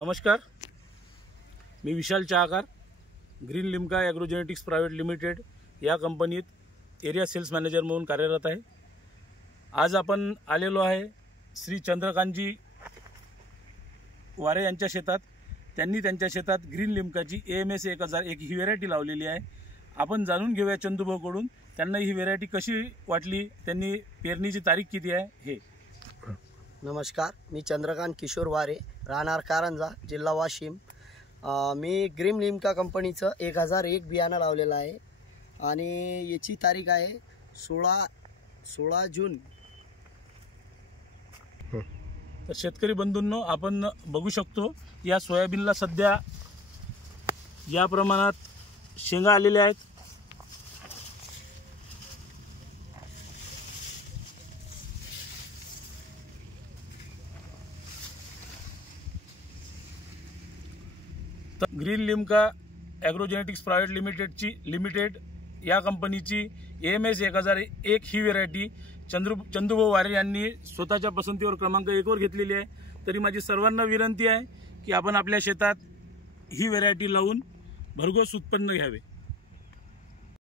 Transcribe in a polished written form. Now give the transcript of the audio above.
नमस्कार, मी विशाल चाहकार green Limca ॲग्रोजेनेटिक्स private limited या कंपनीत एरिया सेल्स मॅनेजर म्हणून कार्यरत आहे। आज आपण आलेलो आहे श्री चंद्रकांतजी वारे यांच्या शेतात। त्यांनी त्यांच्या शेतात ग्रीन लिम्काची AMS 1001 ही व्हेरायटी लावलेली आहे। आपण जाणून घेऊया चंदूभाऊकडून त्यांना ही व्हेरायटी कशी वाटली, त्यांनी पेरणीची तारीख किती आहे हे। नमस्कार, मी चंद्रकांत किशोर वारे, राहणार कारंजा, जिल्हा वाशिम। मी ग्रीन लिम्का कंपनीचं 1001 बियाणं लावलेलं आहे आणि याची तारीख आहे 16 जून। तर शेतकरी बंधूंनो, आपण बघू शकतो या सोयाबीनला सध्या या प्रमाणात शेंगा आलेल्या आहेत। तर ग्रीन लिम्का ॲग्रोजेनेटिक्स प्रायव्हेट लिमिटेड या कंपनीची AMS 1001 ही व्हेरायटी चंदूभाऊ वारे यांनी स्वतःच्या पसंतीवर क्रमांक 1 वर घेतलेली आहे। तरी माझी सर्वांना विनंती आहे की आपण आपल्या शेतात ही व्हेरायटी लावून भरघोस उत्पन्न घ्यावे।